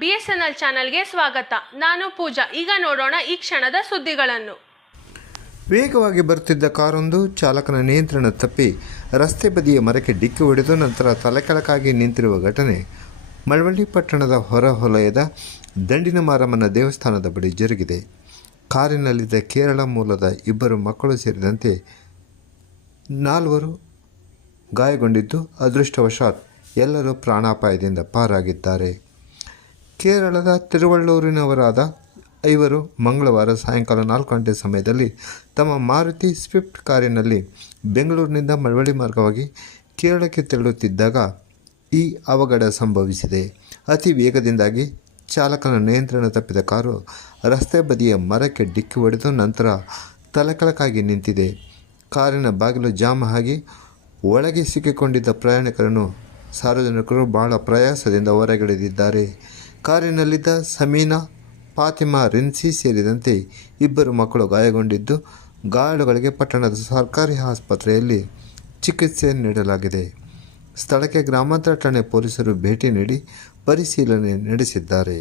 BSNL ಚಾನೆಲ್ಗೆ ಸ್ವಾಗತ. ನಾನು ಪೂಜಾ. ಈಗ ನೋಡೋಣ ಈ ಕ್ಷಣದ ಸುದ್ದಿಗಳನ್ನು. ವೇಗವಾಗಿ ಬರುತ್ತಿದ್ದ ಕಾರೊಂದು ಚಾಲಕನ ನಿಯಂತ್ರಣ ತಪ್ಪಿ ರಸ್ತೆ ಬದಿಯ ಮರಕ್ಕೆ ಡಿಕ್ಕಿ ಹೊಡೆದು ನಂತರ ತಲೆಕೆಳಕಾಗಿ ನಿಂತಿರುವ ಘಟನೆ ಮಳವಳ್ಳಿ ಪಟ್ಟಣದ ಹೊರವಲಯದ ದಂಡಿನ ಮಾರಮ್ಮನ ದೇವಸ್ಥಾನದ ಬಳಿ ಜರುಗಿದೆ. ಕಾರಿನಲ್ಲಿದ್ದ ಕೇರಳ ಮೂಲದ ಇಬ್ಬರು ಮಕ್ಕಳು ಸೇರಿದಂತೆ 4 ಗಾಯಗೊಂಡಿದ್ದು, ಅದೃಷ್ಟವಶಾತ್ ಎಲ್ಲರೂ ಪ್ರಾಣಾಪಾಯದಿಂದ ಪಾರಾಗಿದ್ದಾರೆ. ಕೇರಳದ ತಿರುವಳ್ಳೂರಿನವರಾದ ಇವರು ಮಂಗಳವಾರ ಸಾಯಂಕಾಲ 4 ಗಂಟೆ ಸಮಯದಲ್ಲಿ ತಮ್ಮ ಮಾರುತಿ ಸ್ವಿಫ್ಟ್ ಕಾರಿನಲ್ಲಿ ಬೆಂಗಳೂರಿನಿಂದ ಮಳವಳ್ಳಿ ಮಾರ್ಗವಾಗಿ ಕೇರಳಕ್ಕೆ ತೆರಳುತ್ತಿದ್ದಾಗ ಈ ಅವಘಡ ಸಂಭವಿಸಿದೆ. ಅತಿ ವೇಗದಿಂದಾಗಿ ಚಾಲಕನ ನಿಯಂತ್ರಣ ತಪ್ಪಿದ ಕಾರು ರಸ್ತೆ ಬದಿಯ ಮರಕ್ಕೆ ಡಿಕ್ಕಿ ಹೊಡೆದು ನಂತರ ತಲೆಕೆಳಕಾಗಿ ನಿಂತಿದೆ. ಕಾರಿನ ಬಾಗಿಲು ಜಾಮ್ ಆಗಿ ಒಳಗೆ ಸಿಕ್ಕಿಕೊಂಡಿದ್ದ ಪ್ರಯಾಣಿಕರನ್ನು ಸಾರ್ವಜನಿಕರು ಬಹಳ ಪ್ರಯಾಸದಿಂದ ಹೊರಗೆಳೆದಿದ್ದಾರೆ. ಕಾರಿನಲ್ಲಿದ್ದ ಸಮೀನಾ, ಫಾತಿಮಾ ರಿನ್ಸಿ ಸೇರಿದಂತೆ ಇಬ್ಬರು ಮಕ್ಕಳು ಗಾಯಗೊಂಡಿದ್ದು, ಗಾಯಾಳುಗಳಿಗೆ ಪಟ್ಟಣದ ಸರ್ಕಾರಿ ಆಸ್ಪತ್ರೆಯಲ್ಲಿ ಚಿಕಿತ್ಸೆ ನೀಡಲಾಗಿದೆ. ಸ್ಥಳಕ್ಕೆ ಗ್ರಾಮಾಂತರ ಠಾಣೆ ಪೊಲೀಸರು ಭೇಟಿ ನೀಡಿ ಪರಿಶೀಲನೆ ನಡೆಸಿದ್ದಾರೆ.